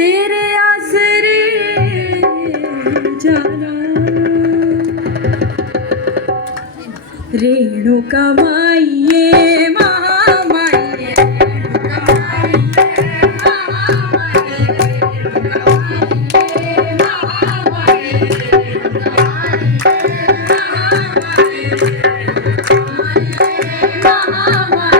তেরে আসরে জানা রেণুকা মাইয়ে Mama.